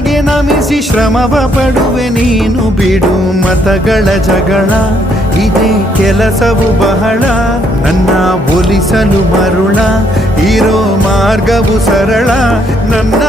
ನಿನಗೆ ನಮಿಸಿ ಶ್ರಮವ ಪಡುವೆ ನೀನು ಬಿಡು ಮತಗಳ ಜಗಳ ಇದೇ ಕೆಲಸವು ಬಹಳ ನನ್ನ ಒಲಿಸಲು ಮರುಳ ಇರೋ ಮಾರ್ಗವು ಸರಳ ನನ್ನ